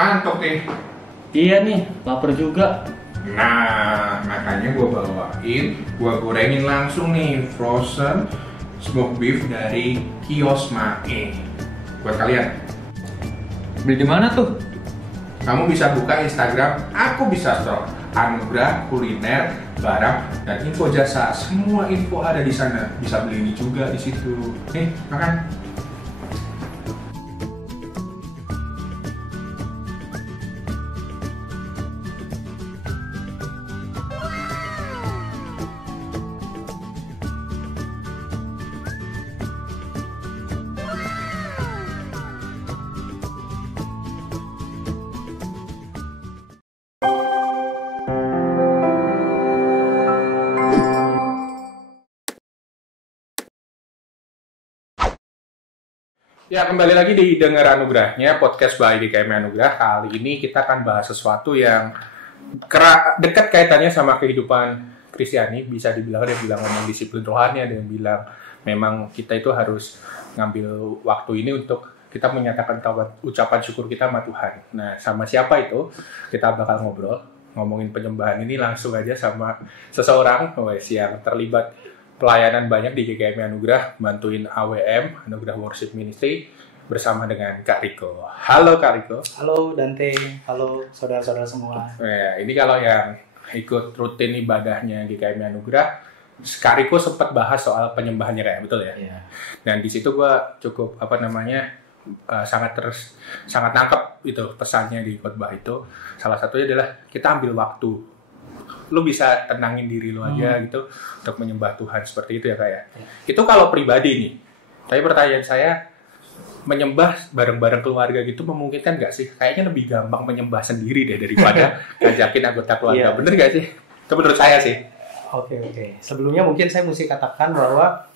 Ngantuk nih. Iya nih, lapar juga. Nah, makanya gue bawain, gue gorengin langsung nih frozen smoked beef dari Kios Mae. Buat kalian. Beli di mana tuh? Kamu bisa buka Instagram, aku bisa store Anugrah Kuliner, Barang, dan info jasa. Semua info ada di sana. Bisa beli ini juga di situ. Nih, makan. Ya, kembali lagi di Dengar Anugerahnya, podcast by DKM Anugerah. Kali ini kita akan bahas sesuatu yang dekat kaitannya sama kehidupan Kristiani. Bisa dibilang, ada yang bilang memang disiplin rohani, ada yang bilang memang kita itu harus ngambil waktu ini untuk kita menyatakan ucapan syukur kita sama Tuhan. Nah, sama siapa itu? Kita bakal ngomongin penyembahan ini langsung aja sama seseorang yang terlibat pelayanan banyak di GKM Anugerah, bantuin AWM, Anugerah Worship Ministry, bersama dengan Kak Riko. Halo Kak Riko. Halo Dante, halo saudara-saudara semua. Ini kalau yang ikut rutin ibadahnya GKM Anugerah, Kak Riko sempat bahas soal penyembahannya kayak betul ya? Iya. Dan di situ gue cukup sangat nangkep itu pesannya di khotbah itu. Salah satunya adalah kita ambil waktu. Lu bisa tenangin diri lu aja gitu untuk menyembah Tuhan seperti itu ya Kak ya. Itu kalau pribadi nih. Tapi pertanyaan saya, menyembah bareng-bareng keluarga gitu memungkinkan nggak sih? Kayaknya lebih gampang menyembah sendiri deh daripada ngajakin anggota keluarga. Bener nggak sih? Itu menurut saya sih. Oke. Sebelumnya mungkin saya mesti katakan bahwa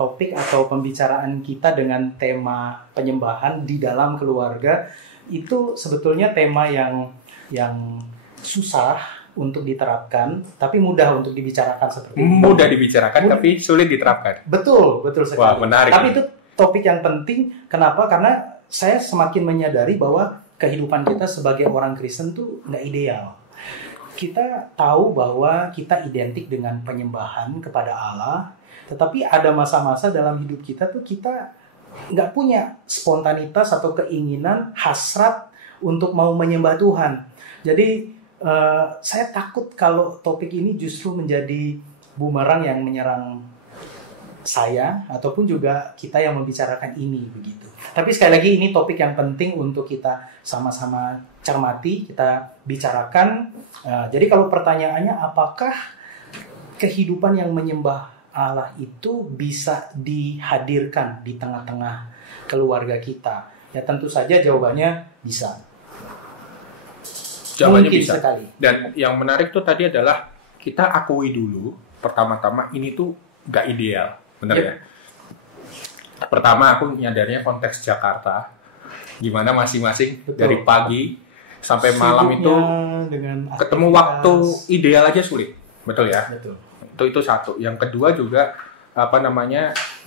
topik atau pembicaraan kita dengan tema penyembahan di dalam keluarga itu sebetulnya tema yang susah untuk diterapkan, tapi mudah untuk dibicarakan seperti ini. Mudah dibicarakan, tapi sulit diterapkan. Betul sekali. Wah, menarik. Tapi itu topik yang penting. Kenapa? Karena saya semakin menyadari bahwa kehidupan kita sebagai orang Kristen tuh nggak ideal. Kita tahu bahwa kita identik dengan penyembahan kepada Allah, tetapi ada masa-masa dalam hidup kita tuh kita nggak punya spontanitas atau keinginan, hasrat untuk mau menyembah Tuhan. Jadi saya takut kalau topik ini justru menjadi bumerang yang menyerang saya ataupun juga kita yang membicarakan ini begitu. Tapi sekali lagi ini topik yang penting untuk kita sama-sama cermati, kita bicarakan. Jadi kalau pertanyaannya apakah kehidupan yang menyembah Allah itu bisa dihadirkan di tengah-tengah keluarga kita? Ya tentu saja jawabannya bisa. Jawabannya mungkin bisa. Sekali. Dan yang menarik tuh tadi adalah kita akui dulu pertama-tama ini tuh nggak ideal, benar ya? Pertama aku nyadarnya konteks Jakarta, gimana masing-masing dari pagi sampai malam itu dengan ketemu waktu ideal aja sulit, betul ya? Betul. Itu satu. Yang kedua juga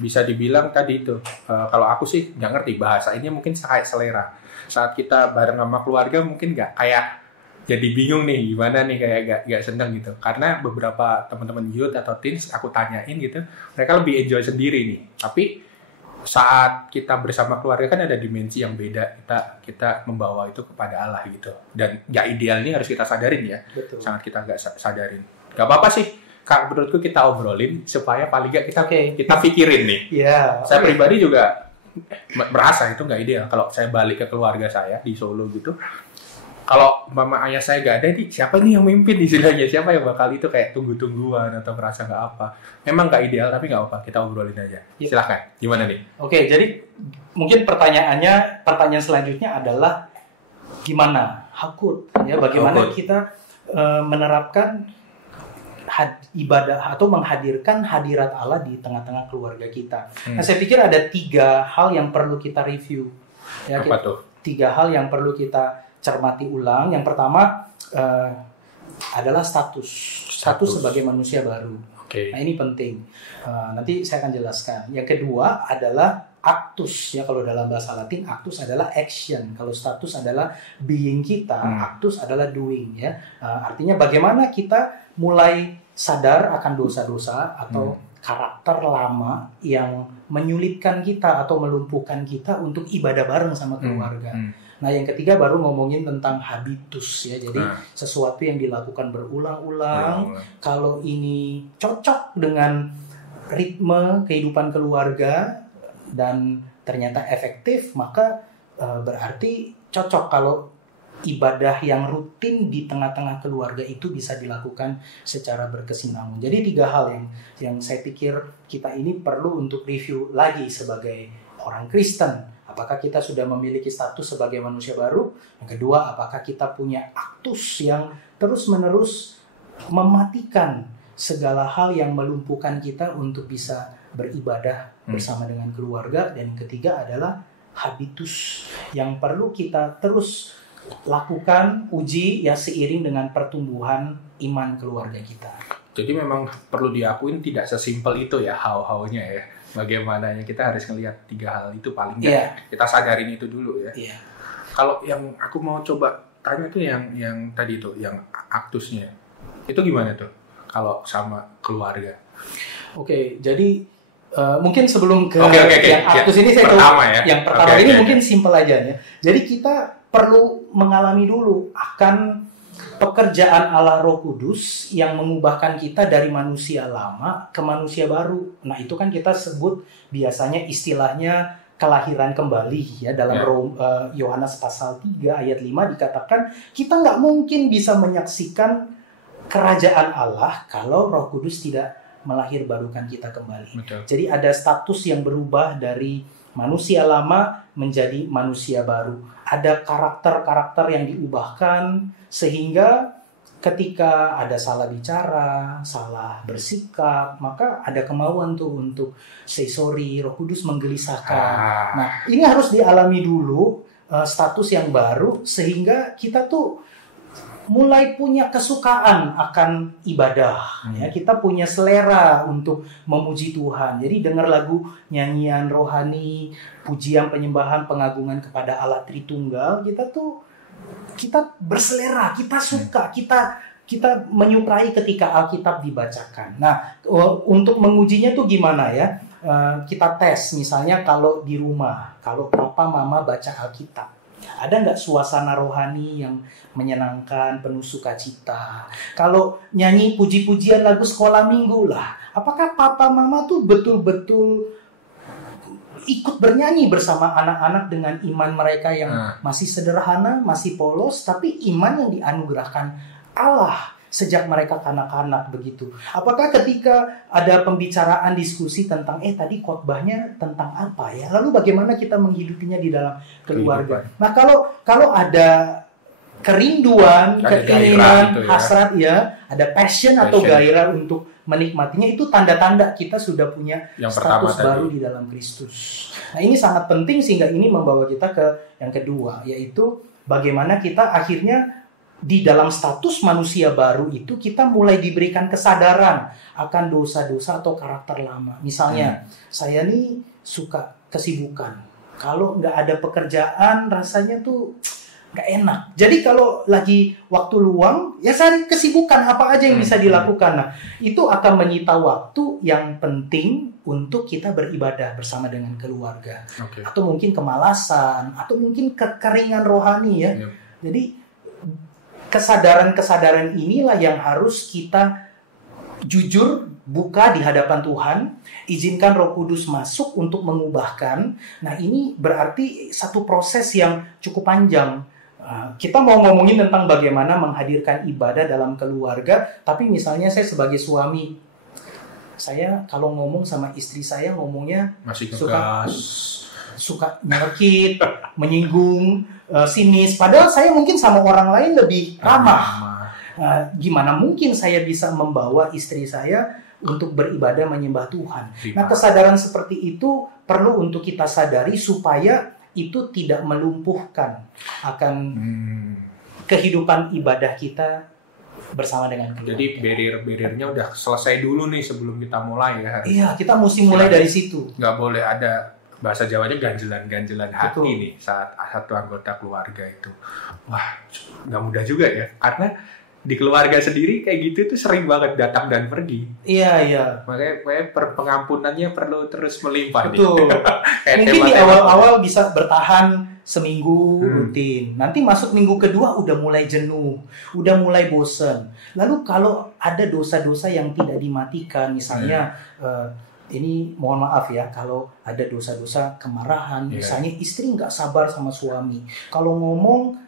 bisa dibilang tadi itu kalau aku sih nggak ngerti bahasa ini mungkin kayak selera. Saat kita bareng sama keluarga mungkin nggak kayak jadi bingung nih gimana nih kayak gak seneng gitu, karena beberapa teman-teman youth atau teens aku tanyain gitu, mereka lebih enjoy sendiri nih. Tapi saat kita bersama keluarga kan ada dimensi yang beda, kita membawa itu kepada Allah gitu, dan gak ideal ini harus kita sadarin ya. Betul. Sangat kita gak sadarin. Gak apa-apa sih Kak, menurutku kita obrolin supaya paling gak kita pikirin nih. Yeah. Saya pribadi juga merasa itu gak ideal kalau saya balik ke keluarga saya di Solo gitu. Kalau mama ayah saya gak ada, nih siapa nih yang mimpin istilahnya? Siapa yang bakal itu kayak tunggu-tungguan atau merasa gak apa? Memang gak ideal, tapi gak apa, kita obrolin aja. Silahkan, gimana nih? Oke, jadi mungkin pertanyaan selanjutnya adalah gimana? Bagaimana kita menerapkan ibadah atau menghadirkan hadirat Allah di tengah-tengah keluarga kita. Nah, saya pikir ada 3 hal yang perlu kita review. Ya, apa tuh? 3 hal yang perlu kita cermati ulang. Yang pertama adalah status sebagai manusia baru. Okay. Nah, ini penting. Nanti saya akan jelaskan. Yang kedua adalah actus ya, kalau dalam bahasa Latin actus adalah action, kalau status adalah being kita, actus adalah doing ya. Artinya bagaimana kita mulai sadar akan dosa-dosa atau karakter lama yang menyulitkan kita atau melumpuhkan kita untuk ibadah bareng sama keluarga. Nah, yang ketiga baru ngomongin tentang habitus ya. Jadi sesuatu yang dilakukan berulang-ulang. Kalau ini cocok dengan ritme kehidupan keluarga dan ternyata efektif, maka berarti cocok kalau ibadah yang rutin di tengah-tengah keluarga itu bisa dilakukan secara berkesinambungan. Jadi 3 hal yang saya pikir kita ini perlu untuk review lagi sebagai orang Kristen. Apakah kita sudah memiliki status sebagai manusia baru? Yang kedua, apakah kita punya aktus yang terus-menerus mematikan segala hal yang melumpuhkan kita untuk bisa beribadah bersama dengan keluarga? Dan yang ketiga adalah habitus yang perlu kita terus lakukan, uji ya seiring dengan pertumbuhan iman keluarga kita. Jadi memang perlu diakuin tidak sesimpel itu ya how-how-nya ya. Bagaimananya kita harus ngelihat 3 hal itu paling nggak kita sadarin itu dulu ya. Kalau yang aku mau coba tanya tuh yang tadi tuh yang aktusnya itu gimana tuh kalau sama keluarga? Oke, jadi mungkin sebelum ke yang aktus ini saya pertama ya. Yang pertama ini mungkin simpel aja ya. Jadi kita perlu mengalami dulu akan pekerjaan Allah Roh Kudus yang mengubahkan kita dari manusia lama ke manusia baru. Nah, itu kan kita sebut biasanya istilahnya kelahiran kembali ya. Dalam Yohanes pasal 3 ayat 5 dikatakan kita nggak mungkin bisa menyaksikan kerajaan Allah kalau Roh Kudus tidak melahirbarukan kita kembali. Betul. Jadi ada status yang berubah dari manusia lama menjadi manusia baru. Ada karakter-karakter yang diubahkan sehingga ketika ada salah bicara, salah bersikap, maka ada kemauan tuh untuk say sorry, Roh Kudus menggelisahkan. Nah, ini harus dialami dulu status yang baru sehingga kita tuh mulai punya kesukaan akan ibadah ya, kita punya selera untuk memuji Tuhan. Jadi dengar lagu nyanyian rohani, pujian, penyembahan, pengagungan kepada Allah Tritunggal, kita berselera, kita suka, kita menyukai ketika Alkitab dibacakan. Nah, untuk mengujinya tuh gimana ya? Kita tes misalnya kalau di rumah, kalau papa mama baca Alkitab, ada nggak suasana rohani yang menyenangkan, penuh sukacita? Kalau nyanyi puji-pujian lagu sekolah minggu lah, apakah papa mama tuh betul-betul ikut bernyanyi bersama anak-anak dengan iman mereka yang masih sederhana, masih polos, tapi iman yang dianugerahkan Allah sejak mereka kanak-kanak begitu? Apakah ketika ada pembicaraan diskusi tentang tadi khotbahnya tentang apa ya? Lalu bagaimana kita menghidupinya di dalam keluarga? Nah, kalau ada kerinduan, keinginan, hasrat ya, ada passion atau gairah untuk menikmatinya, itu tanda-tanda kita sudah punya yang status baru di dalam Kristus. Nah, ini sangat penting sehingga ini membawa kita ke yang kedua, yaitu bagaimana kita akhirnya di dalam status manusia baru itu kita mulai diberikan kesadaran akan dosa-dosa atau karakter lama. Misalnya, saya nih suka kesibukan. Kalau nggak ada pekerjaan, rasanya tuh nggak enak. Jadi kalau lagi waktu luang, ya cari kesibukan apa aja yang bisa dilakukan. Nah, itu akan menyita waktu yang penting untuk kita beribadah bersama dengan keluarga. Atau mungkin kemalasan, atau mungkin kekeringan rohani ya. Jadi kesadaran-kesadaran inilah yang harus kita jujur buka di hadapan Tuhan, izinkan Roh Kudus masuk untuk mengubahkan. Nah, ini berarti satu proses yang cukup panjang. Kita mau ngomongin tentang bagaimana menghadirkan ibadah dalam keluarga, tapi misalnya saya sebagai suami, saya kalau ngomong sama istri saya ngomongnya masih suka nyelkit, menyinggung, sinis. Padahal saya mungkin sama orang lain lebih ramah. Gimana mungkin saya bisa membawa istri saya untuk beribadah menyembah Tuhan? Nah, kesadaran seperti itu perlu untuk kita sadari supaya itu tidak melumpuhkan akan kehidupan ibadah kita bersama dengan keluarga. Jadi barrier-barriernya udah selesai dulu nih sebelum kita mulai ya. Iya, kita mesti mulai dari situ. Nggak boleh ada bahasa Jawanya ganjelan hati Betul. nih saat satu anggota keluarga itu. Wah, nggak mudah juga ya, karena di keluarga sendiri kayak gitu tuh sering banget datang dan pergi. Iya. Makanya pengampunannya perlu terus melimpah Betul. nih. Kayak Mungkin di tema-tema. awal-awal bisa bertahan seminggu Hmm. rutin. Nanti masuk minggu kedua udah mulai jenuh, udah mulai bosen. Lalu kalau ada dosa-dosa yang tidak dimatikan, misalnya ini mohon maaf ya, kalau ada dosa-dosa kemarahan, Iya. misalnya istri nggak sabar sama suami. Kalau ngomong,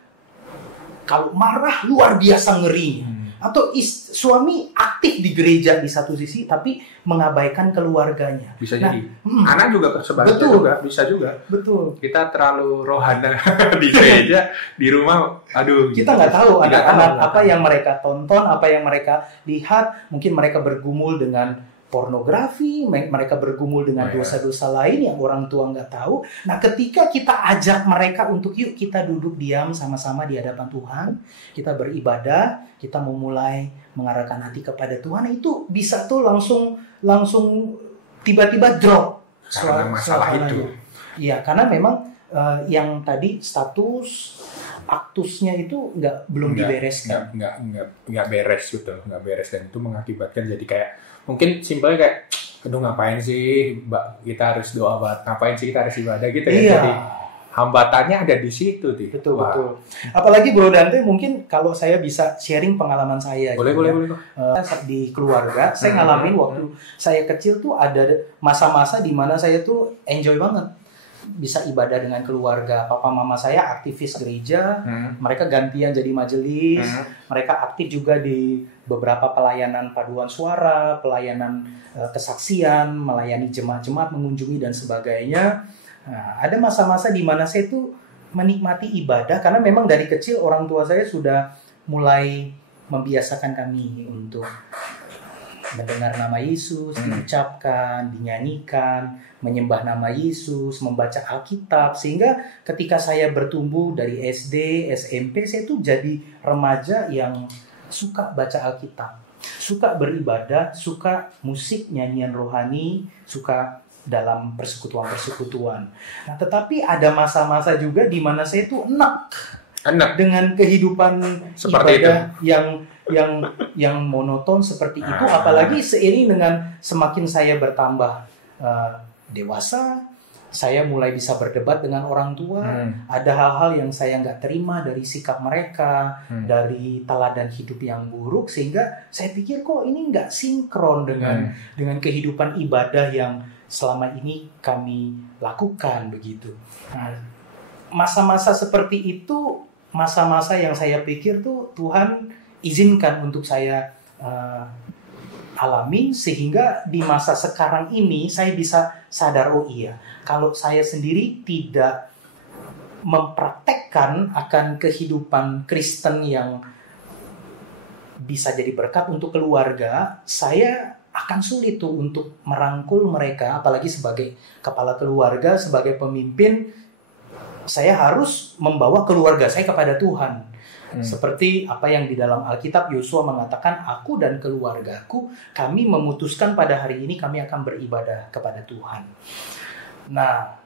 kalau marah luar biasa ngerinya. Atau suami aktif di gereja di satu sisi, tapi mengabaikan keluarganya. Bisa Nah, jadi. Anak juga sebaliknya Betul. juga, bisa juga. Betul. Kita terlalu rohana di gereja, di rumah, aduh. Kita nggak tahu Tidak anak-anak tahu. apa yang mereka tonton, apa yang mereka lihat. Mungkin mereka bergumul dengan pornografi, mereka bergumul dengan dosa-dosa lain yang orang tua nggak tahu. Nah, ketika kita ajak mereka untuk yuk kita duduk diam sama-sama di hadapan Tuhan, kita beribadah, kita memulai mengarahkan hati kepada Tuhan, itu bisa tuh langsung tiba-tiba drop Karena masalah suasananya. itu. Iya, karena memang yang tadi status aktusnya itu belum dibereskan. Nggak beres gitu, nggak beres, dan itu mengakibatkan jadi kayak mungkin simpelnya kayak, aduh ngapain sih Mbak, kita harus doa banget, ngapain sih kita harus ibadah gitu ya. Iya. Jadi hambatannya ada di situ tuh. Betul, Wah. betul. Apalagi Bro Dante, mungkin kalau saya bisa sharing pengalaman saya. Boleh. Di keluarga, saya ngalamin waktu saya kecil tuh ada masa-masa di mana saya tuh enjoy banget. Bisa ibadah dengan keluarga. Papa mama saya aktivis gereja, mereka gantian jadi majelis, mereka aktif juga di beberapa pelayanan paduan suara, pelayanan kesaksian, melayani jemaat-jemaat, mengunjungi dan sebagainya. Nah, ada masa-masa di mana saya tuh menikmati ibadah karena memang dari kecil orang tua saya sudah mulai membiasakan kami untuk mendengar nama Yesus, diucapkan, dinyanyikan, menyembah nama Yesus, membaca Alkitab, sehingga ketika saya bertumbuh dari SD, SMP, saya tuh jadi remaja yang suka baca Alkitab, suka beribadah, suka musik, nyanyian rohani, suka dalam persekutuan-persekutuan. Nah, tetapi ada masa-masa juga di mana saya tuh enak dengan kehidupan seperti ibadah yang monoton seperti itu, apalagi seiring dengan semakin saya bertambah dewasa, saya mulai bisa berdebat dengan orang tua. Ada hal-hal yang saya nggak terima dari sikap mereka, dari teladan hidup yang buruk, sehingga saya pikir kok ini nggak sinkron dengan kehidupan ibadah yang selama ini kami lakukan begitu. Nah, masa-masa seperti itu, masa-masa yang saya pikir tuh Tuhan izinkan untuk saya alamin, sehingga di masa sekarang ini saya bisa sadar, oh iya, kalau saya sendiri tidak mempraktekkan akan kehidupan Kristen yang bisa jadi berkat untuk keluarga, saya akan sulit tuh untuk merangkul mereka, apalagi sebagai kepala keluarga, sebagai pemimpin, saya harus membawa keluarga saya kepada Tuhan. Seperti apa yang di dalam Alkitab Yosua mengatakan, aku dan keluargaku, kami memutuskan pada hari ini kami akan beribadah kepada Tuhan. Nah,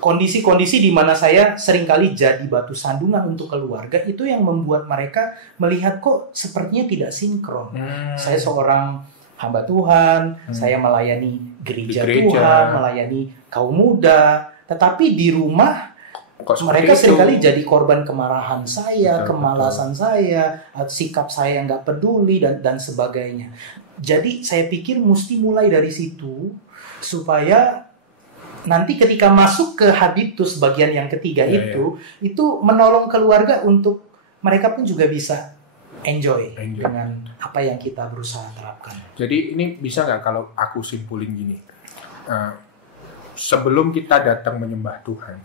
kondisi-kondisi di mana saya seringkali jadi batu sandungan untuk keluarga, itu yang membuat mereka melihat kok sepertinya tidak sinkron. Saya seorang hamba Tuhan, saya melayani gereja Tuhan, melayani kaum muda, tetapi di rumah mereka seringkali jadi korban kemarahan saya, kemalasan saya, sikap saya yang nggak peduli dan sebagainya. Jadi saya pikir mesti mulai dari situ supaya nanti ketika masuk ke habitus bagian yang ketiga itu menolong keluarga untuk mereka pun juga bisa enjoy dengan apa yang kita berusaha terapkan. Jadi ini bisa nggak kalau aku simpulin gini, sebelum kita datang menyembah Tuhan,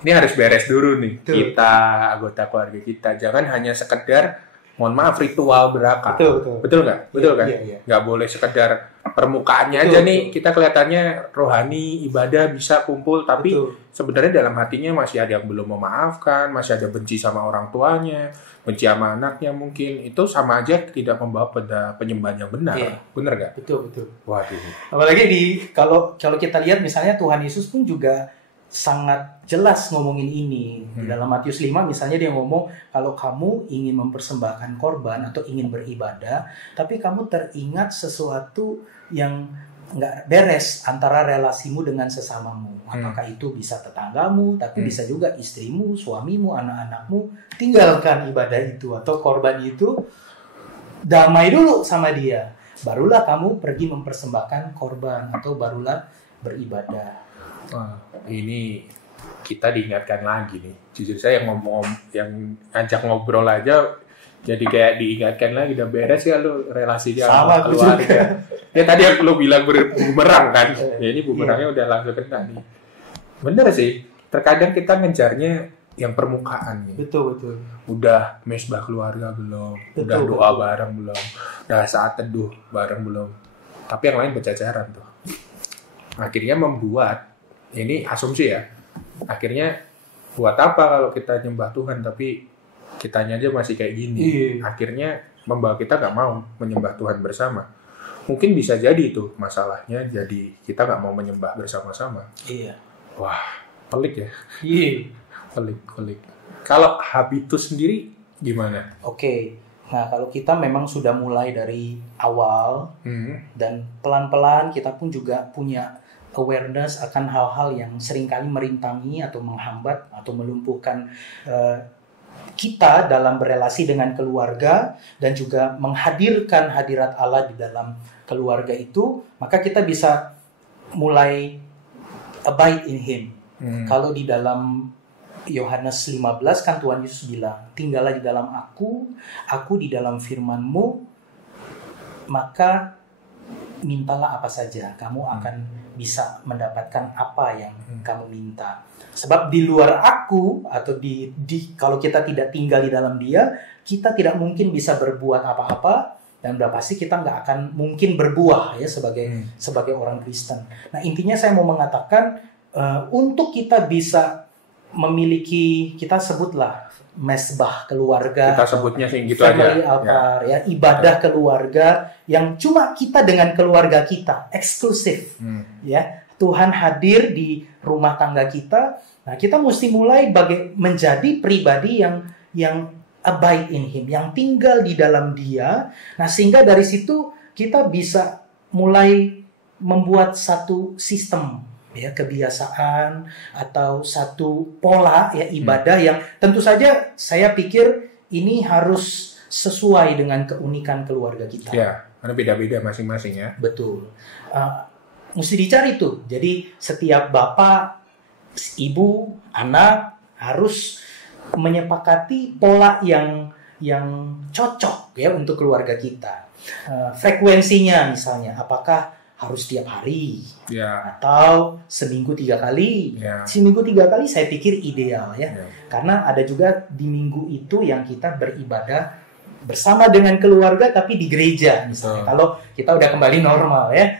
ini harus beres dulu nih. Kita, anggota keluarga kita, jangan hanya sekedar, mohon maaf, ritual berakal. Betul nggak? Betul kan? Nggak boleh sekedar permukaannya Betul, aja nih betul. kita kelihatannya rohani, ibadah bisa kumpul, tapi Betul. sebenarnya dalam hatinya masih ada yang belum memaafkan, masih ada benci sama orang tuanya, benci sama anaknya mungkin. Itu sama aja tidak membawa pada penyembahan yang benar. Iya. Bener gak? Betul. Waduh. Apalagi kalau kita lihat misalnya Tuhan Yesus pun juga sangat jelas ngomongin ini. Di dalam Matius 5 misalnya dia ngomong, kalau kamu ingin mempersembahkan korban atau ingin beribadah, tapi kamu teringat sesuatu yang nggak beres antara relasimu dengan sesamamu. Apakah itu bisa tetanggamu, tapi bisa juga istrimu, suamimu, anak-anakmu. Tinggalkan ibadah itu atau korban itu, damai dulu sama dia. Barulah kamu pergi mempersembahkan korban atau barulah beribadah. Wah, ini kita diingatkan lagi nih. Jujur saya yang ngajak ngobrol aja jadi kayak diingatkan lagi, udah beres ya lu relasi dia Sama, sama keluarga. Ya tadi yang lu bilang bumerang kan. Ya ini bumerangnya udah langsung kena nih. Bener sih. Terkadang kita ngejarnya yang permukaan nih. Betul. Udah mesbah keluarga belum? Udah Betul, doa bareng belum? Udah saat teduh bareng belum? Tapi yang lain berjajaran tuh. Akhirnya membuat, ini asumsi ya, akhirnya buat apa kalau kita nyembah Tuhan tapi kitanya aja masih kayak gini. Iya. Akhirnya membawa kita nggak mau menyembah Tuhan bersama. Mungkin bisa jadi itu masalahnya, jadi kita nggak mau menyembah bersama-sama. Iya. Wah, pelik ya. Iya. Pelik. Kalau habitus sendiri gimana? Oke. Nah, kalau kita memang sudah mulai dari awal dan pelan-pelan kita pun juga punya awareness akan hal-hal yang seringkali merintangi atau menghambat atau melumpuhkan kita dalam berelasi dengan keluarga dan juga menghadirkan hadirat Allah di dalam keluarga itu, maka kita bisa mulai abide in Him. Kalau di dalam Yohanes 15 kan Tuhan Yesus bilang, tinggallah di dalam aku di dalam firman-Mu, maka mintalah apa saja, kamu akan bisa mendapatkan apa yang kamu minta. Sebab di luar aku atau kalau kita tidak tinggal di dalam Dia, kita tidak mungkin bisa berbuat apa-apa dan udah pasti kita nggak akan mungkin berbuah ya sebagai orang Kristen. Nah, intinya saya mau mengatakan untuk kita bisa memiliki, kita sebutlah mesbah keluarga, Kita sebutnya sih gitu family aja. altar, ya, ibadah keluarga yang cuma kita dengan keluarga kita, eksklusif. Ya, Tuhan hadir di rumah tangga kita. Nah, kita mesti mulai menjadi pribadi yang abide in Him, yang tinggal di dalam Dia. Nah, sehingga dari situ kita bisa mulai membuat satu sistem, ya, kebiasaan atau satu pola ya ibadah yang tentu saja saya pikir ini harus sesuai dengan keunikan keluarga kita. Ya, karena beda-beda masing-masing ya. Betul. Mesti dicari tuh. Jadi setiap bapak, ibu, anak harus menyepakati pola yang cocok ya untuk keluarga kita. Frekuensinya misalnya, apakah harus tiap hari Ya. atau seminggu 3 kali? Ya. Seminggu 3 kali saya pikir ideal ya. Ya. Karena ada juga di minggu itu yang kita beribadah bersama dengan keluarga tapi di gereja misalnya. Kalau kita udah kembali normal ya,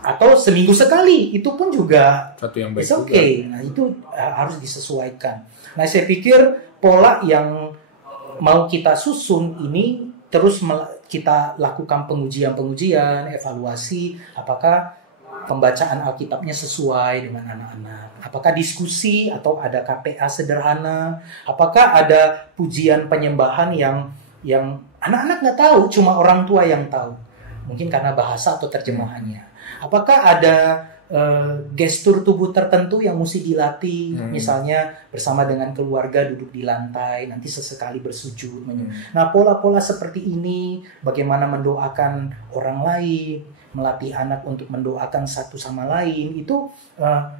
atau seminggu sekali itu pun juga Satu yang baik it's okay. Nah, itu harus disesuaikan. Nah, saya pikir pola yang mau kita susun ini terus kita lakukan pengujian, evaluasi apakah pembacaan Alkitabnya sesuai dengan anak-anak. Apakah diskusi atau ada KPA sederhana? Apakah ada pujian penyembahan yang anak-anak nggak tahu, cuma orang tua yang tahu. Mungkin karena bahasa atau terjemahannya. Apakah ada gestur tubuh tertentu yang mesti dilatih, misalnya bersama dengan keluarga duduk di lantai, nanti sesekali bersujud. Nah, pola-pola seperti ini, bagaimana mendoakan orang lain, melatih anak untuk mendoakan satu sama lain, itu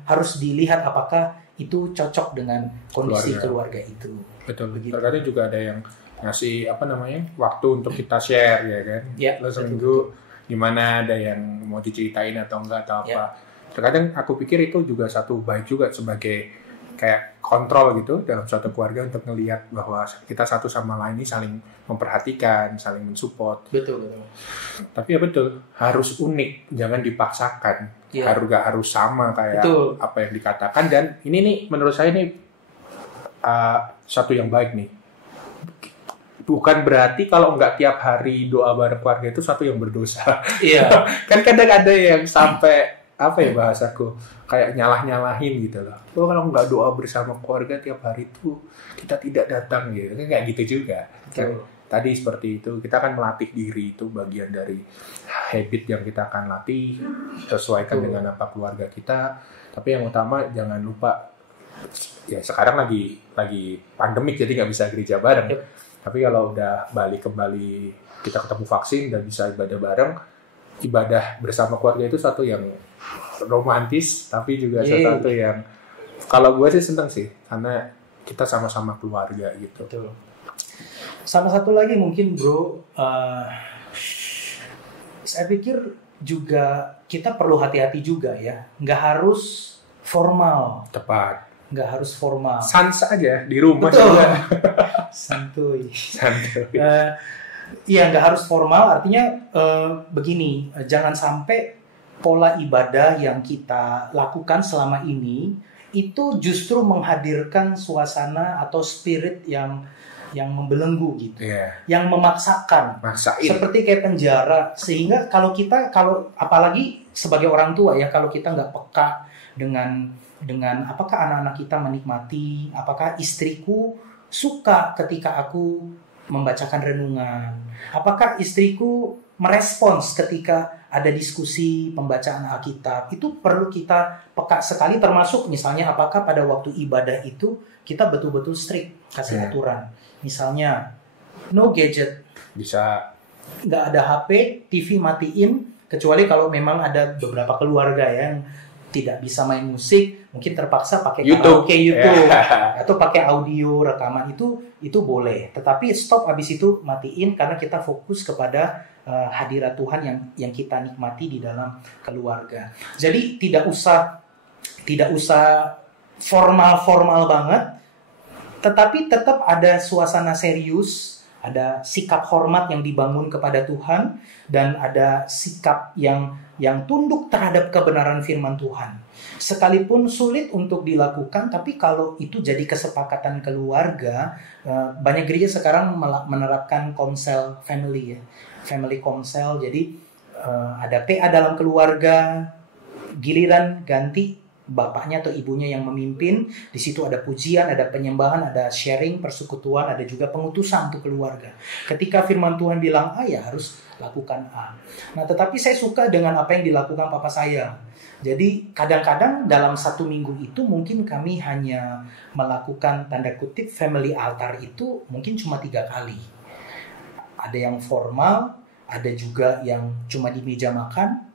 harus dilihat apakah itu cocok dengan kondisi keluarga itu. Betul. Begitu. Terkadang juga ada yang ngasih waktu untuk kita share ya kan. Ya, Lo seminggu gimana, ada yang mau diceritain atau enggak atau apa. Ya. Terkadang aku pikir itu juga satu baik juga sebagai kayak kontrol gitu dalam suatu keluarga untuk ngelihat bahwa kita satu sama lain ini saling memperhatikan, saling mensupport. Betul. Tapi ya betul, harus unik, jangan dipaksakan. Iya. Gak harus sama kayak Betul. apa yang dikatakan. Dan ini nih menurut saya ini satu yang baik nih. Bukan berarti kalau nggak tiap hari doa bareng keluarga itu satu yang berdosa. Iya. Kan kadang ada yang sampai apa ya bahasaku, kayak nyalah-nyalahin gitu loh. Kalau nggak doa bersama keluarga tiap hari itu kita tidak datang gitu. Kan kayak gitu juga. Kan, tadi seperti itu, kita akan melatih diri, itu bagian dari habit yang kita akan latih, sesuaikan dengan apa keluarga kita. Tapi yang utama jangan lupa, ya sekarang lagi pandemik jadi nggak bisa gereja bareng. Tapi kalau udah balik kembali, kita ketemu vaksin dan bisa ibadah bareng, ibadah bersama keluarga itu satu yang romantis, tapi juga satu yang kalau gue sih seneng sih, karena kita sama-sama keluarga gitu. Betul. Sama satu lagi mungkin bro, saya pikir juga kita perlu hati-hati juga ya, nggak harus formal. Tepat. Nggak harus formal. Sans aja di rumah. Betul. Santuy. Iya, nggak harus formal, artinya begini, jangan sampai pola ibadah yang kita lakukan selama ini itu justru menghadirkan suasana atau spirit yang membelenggu gitu, yang memaksakan, seperti kayak penjara. Sehingga kalau apalagi sebagai orang tua ya, kalau kita nggak peka dengan apakah anak-anak kita menikmati, apakah istriku suka ketika aku membacakan renungan, apakah istriku merespons ketika ada diskusi pembacaan Alkitab, itu perlu kita peka sekali, termasuk misalnya apakah pada waktu ibadah itu kita betul-betul strict kasih aturan, misalnya no gadget, bisa nggak ada HP, TV matiin, kecuali kalau memang ada beberapa keluarga yang tidak bisa main musik, mungkin terpaksa pakai karaoke YouTube atau pakai audio rekaman, itu boleh. Tetapi stop habis itu, matiin, karena kita fokus kepada hadirat Tuhan yang kita nikmati di dalam keluarga. Jadi tidak usah formal banget, tetapi tetap ada suasana serius, ada sikap hormat yang dibangun kepada Tuhan, dan ada sikap yang tunduk terhadap kebenaran firman Tuhan. Sekalipun sulit untuk dilakukan, tapi kalau itu jadi kesepakatan keluarga, banyak gereja sekarang menerapkan komsel family ya, family komsel. Jadi ada PA dalam keluarga, giliran ganti bapaknya atau ibunya yang memimpin. Di situ ada pujian, ada penyembahan, ada sharing, persekutuan, ada juga pengutusan untuk keluarga. Ketika firman Tuhan bilang A, ya harus lakukan A. Nah, tetapi saya suka dengan apa yang dilakukan papa saya. Jadi kadang-kadang dalam satu minggu itu mungkin kami hanya melakukan tanda kutip family altar itu mungkin cuma 3 kali. Ada yang formal, ada juga yang cuma di meja makan.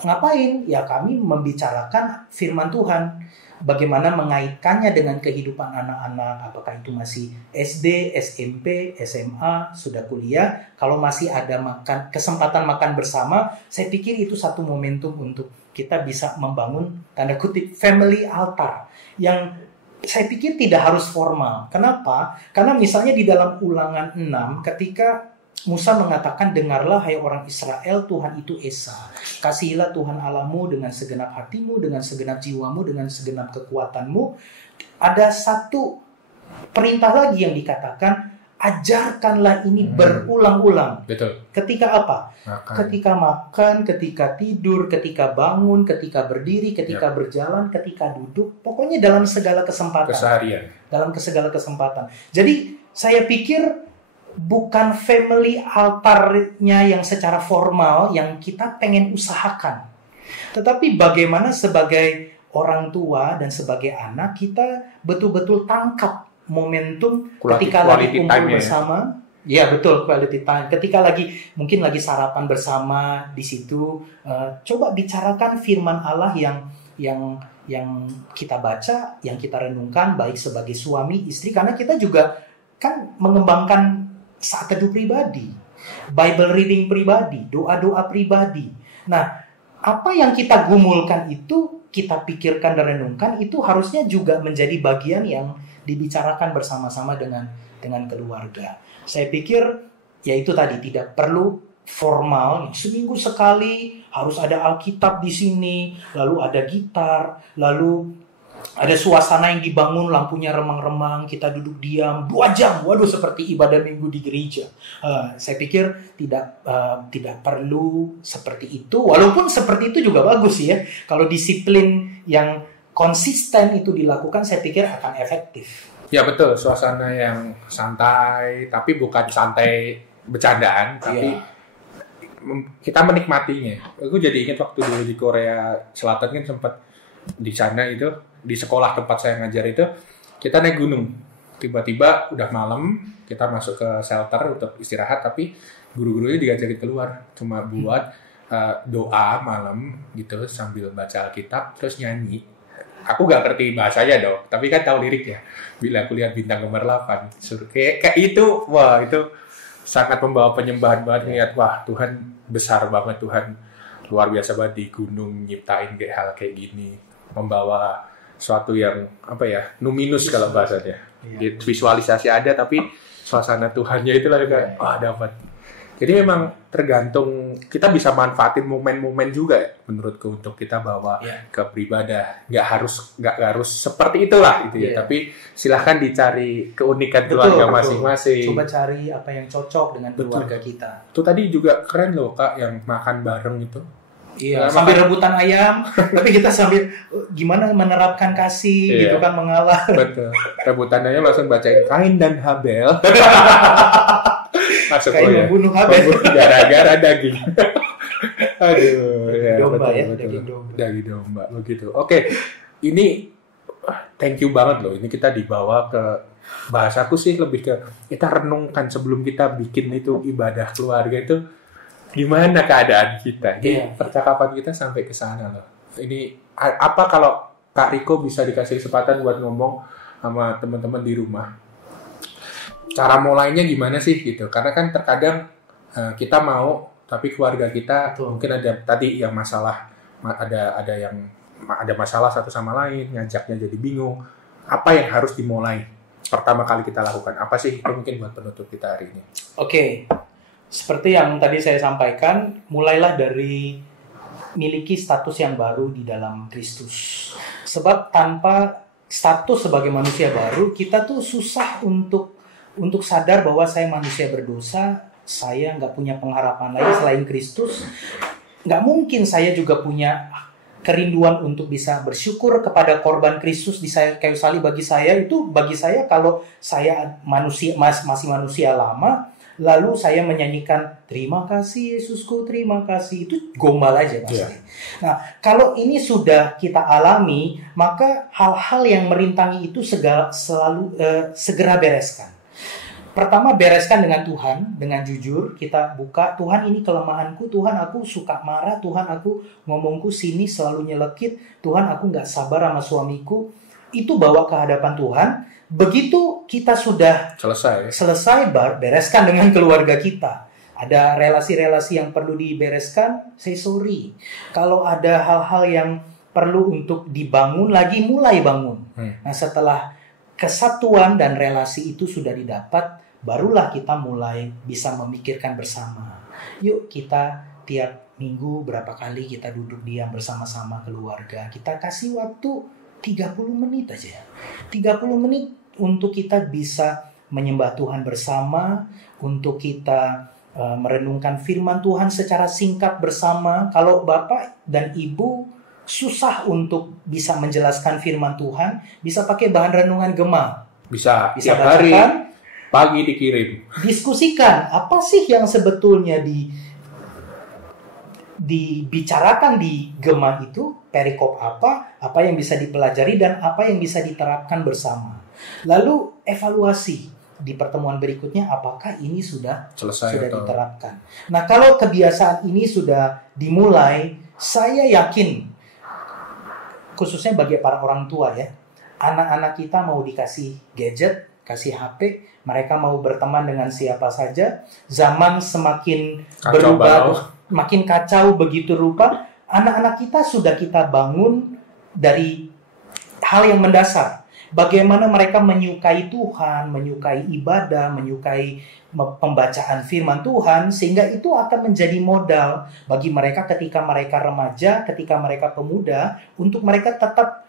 Ngapain? Ya kami membicarakan firman Tuhan. Bagaimana mengaitkannya dengan kehidupan anak-anak. Apakah itu masih SD, SMP, SMA, sudah kuliah. Kalau masih ada kesempatan makan bersama, saya pikir itu satu momentum untuk kita bisa membangun tanda kutip family altar. Yang saya pikir tidak harus formal. Kenapa? Karena misalnya di dalam Ulangan 6 ketika Musa mengatakan, dengarlah hai orang Israel, Tuhan itu Esa. Kasihilah Tuhan Allahmu dengan segenap hatimu, dengan segenap jiwamu, dengan segenap kekuatanmu. Ada satu perintah lagi yang dikatakan, ajarkanlah ini berulang-ulang. Betul. Ketika apa? Ketika makan, ketika tidur, ketika bangun, ketika berdiri, ketika berjalan, ketika duduk. Pokoknya dalam segala kesempatan. Keseharian. Dalam segala kesempatan. Jadi saya pikir bukan family altarnya yang secara formal yang kita pengen usahakan. Tetapi bagaimana sebagai orang tua dan sebagai anak kita betul-betul tangkap momentum ketika lagi kumpul bersama. Ya betul, quality time. Ketika mungkin lagi sarapan bersama di situ, coba bicarakan firman Allah yang kita baca, yang kita renungkan, baik sebagai suami, istri, karena kita juga kan mengembangkan saat teduh pribadi, Bible reading pribadi, doa-doa pribadi. Nah, apa yang kita gumulkan itu kita pikirkan dan renungkan itu harusnya juga menjadi bagian yang dibicarakan bersama-sama dengan keluarga. Saya pikir ya itu tadi, tidak perlu formal, seminggu sekali harus ada Alkitab di sini, lalu ada gitar, lalu ada suasana yang dibangun, lampunya remang-remang, kita duduk diam 2 jam, waduh seperti ibadah minggu di gereja. Saya pikir tidak perlu seperti itu, walaupun seperti itu juga bagus ya. Kalau disiplin yang konsisten itu dilakukan, saya pikir akan efektif. Ya betul, suasana yang santai, tapi bukan santai bercandaan, tapi kita menikmatinya. Aku jadi ingat waktu dulu di Korea Selatan kan sempat di sana itu, di sekolah tempat saya ngajar itu, kita naik gunung. Tiba-tiba udah malam, kita masuk ke shelter untuk istirahat, tapi guru-gurunya diajakin keluar, cuma buat doa malam gitu sambil baca Alkitab, terus nyanyi. Aku gak ngerti bahasanya dong, tapi kan tahu liriknya. Bila aku lihat bintang nomor 8, kayak itu, wah itu sangat membawa penyembahan banget. Lihat, wah Tuhan besar banget, Tuhan luar biasa banget di gunung nyiptain kayak hal kayak gini, membawa suatu yang apa ya, numinus kalau bahasanya. Visualisasi ada, tapi suasana Tuhannya itulah juga dapat. Jadi memang tergantung, kita bisa manfaatin momen-momen juga ya, menurutku, untuk kita bawa ke beribadah. Nggak harus seperti itulah gitu ya. Tapi silahkan dicari keunikan keluarga masing-masing. Coba cari apa yang cocok dengan keluarga kita. Itu tadi juga keren loh Kak, yang makan bareng itu. Iya, sambil rebutan ayam, tapi kita sambil gimana menerapkan kasih gitu kan, mengalah. Betul. Rebutan ayam langsung bacain Kain dan Habel. Masuk Kain membunuh Habel gara-gara daging. Aduh, domba betul, ya, betul. Daging domba begitu. Oke. Ini thank you banget loh. Ini kita dibawa ke, bahasaku sih lebih ke kita renungkan sebelum kita bikin itu ibadah keluarga itu, gimana keadaan kita. Jadi percakapan kita sampai ke sana loh. Ini apa kalau Kak Riko bisa dikasih kesempatan buat ngomong sama teman-teman di rumah, cara mulainya gimana sih gitu? Karena kan terkadang kita mau, tapi keluarga kita mungkin ada tadi yang masalah, ada yang ada masalah satu sama lain, ngajaknya jadi bingung. Apa yang harus dimulai pertama kali kita lakukan? Apa sih itu mungkin buat penutup kita hari ini? Oke. Seperti yang tadi saya sampaikan, mulailah dari miliki status yang baru di dalam Kristus. Sebab tanpa status sebagai manusia baru, kita tuh susah untuk sadar bahwa saya manusia berdosa, saya nggak punya pengharapan lain selain Kristus. Nggak mungkin saya juga punya kerinduan untuk bisa bersyukur kepada korban Kristus di kayu salib. Bagi saya kalau saya masih manusia lama, lalu saya menyanyikan terima kasih Yesusku, terima kasih, itu gombal aja pasti. Nah, kalau ini sudah kita alami, maka hal-hal yang merintangi itu segera bereskan. Pertama, bereskan dengan Tuhan, dengan jujur kita buka, Tuhan ini kelemahanku, Tuhan aku suka marah, Tuhan aku ngomongku sini selalu nyelekit, Tuhan aku nggak sabar sama suamiku. Itu bawa ke hadapan Tuhan. Begitu kita sudah selesai, bereskan dengan keluarga kita. Ada relasi-relasi yang perlu dibereskan, say sorry. Kalau ada hal-hal yang perlu untuk dibangun lagi, mulai bangun. Nah, setelah kesatuan dan relasi itu sudah didapat, barulah kita mulai bisa memikirkan bersama. Yuk kita tiap minggu berapa kali kita duduk diam bersama-sama keluarga. Kita kasih waktu 30 menit aja. 30 menit untuk kita bisa menyembah Tuhan bersama, untuk kita merenungkan firman Tuhan secara singkat bersama. Kalau Bapak dan Ibu susah untuk bisa menjelaskan firman Tuhan, bisa pakai bahan renungan Gema. Bisa tiap hari, pagi dikirim. Diskusikan, apa sih yang sebetulnya dibicarakan di Gema itu, perikop apa yang bisa dipelajari dan apa yang bisa diterapkan bersama. Lalu evaluasi di pertemuan berikutnya, apakah ini sudah diterapkan. Nah, kalau kebiasaan ini sudah dimulai, saya yakin, khususnya bagi para orang tua ya, anak-anak kita mau dikasih gadget, kasih HP, mereka mau berteman dengan siapa saja, zaman semakin berubah, makin kacau begitu rupa, anak-anak kita sudah kita bangun dari hal yang mendasar. Bagaimana mereka menyukai Tuhan, menyukai ibadah, menyukai pembacaan firman Tuhan, sehingga itu akan menjadi modal bagi mereka ketika mereka remaja, ketika mereka pemuda, untuk mereka tetap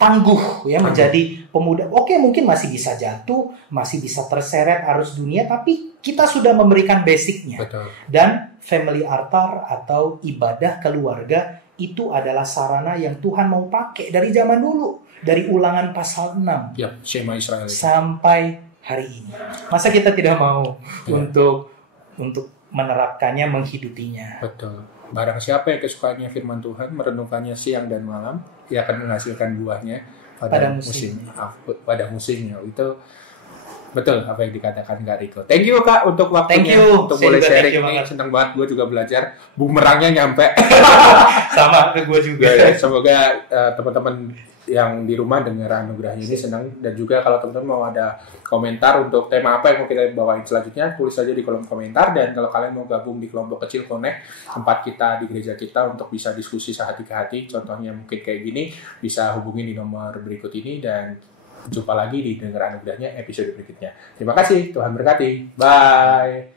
tangguh ya, menjadi pemuda. Oke, mungkin masih bisa jatuh, masih bisa terseret arus dunia, tapi kita sudah memberikan basicnya. Betul. Dan family altar atau ibadah keluarga itu adalah sarana yang Tuhan mau pakai dari zaman dulu. Dari Ulangan pasal 6 Ya, Shema Israel. sampai hari ini. Masa kita tidak mau Ya. untuk menerapkannya, menghidupinya. Betul. Barang siapa yang kesukaannya firman Tuhan, merenungkannya siang dan malam, ia akan menghasilkan buahnya pada musimnya. Itu betul apa yang dikatakan Kak Riko. Thank you Kak untuk waktunya, Thank you. untuk Saya boleh juga sharing thank you ini. banget. Senang banget, gue juga belajar. Bumerangnya nyampe. Sama ke gue juga. Semoga teman-teman yang di rumah dengar anugerahnya ini senang, dan juga kalau teman-teman mau ada komentar untuk tema apa yang mau kita bawain selanjutnya, tulis saja di kolom komentar. Dan kalau kalian mau gabung di kelompok kecil Connect, tempat kita di gereja kita untuk bisa diskusi sehati ke hati, contohnya mungkin kayak gini, bisa hubungi di nomor berikut ini. Dan jumpa lagi di Dengar Anugerahnya episode berikutnya. Terima kasih, Tuhan berkati. Bye.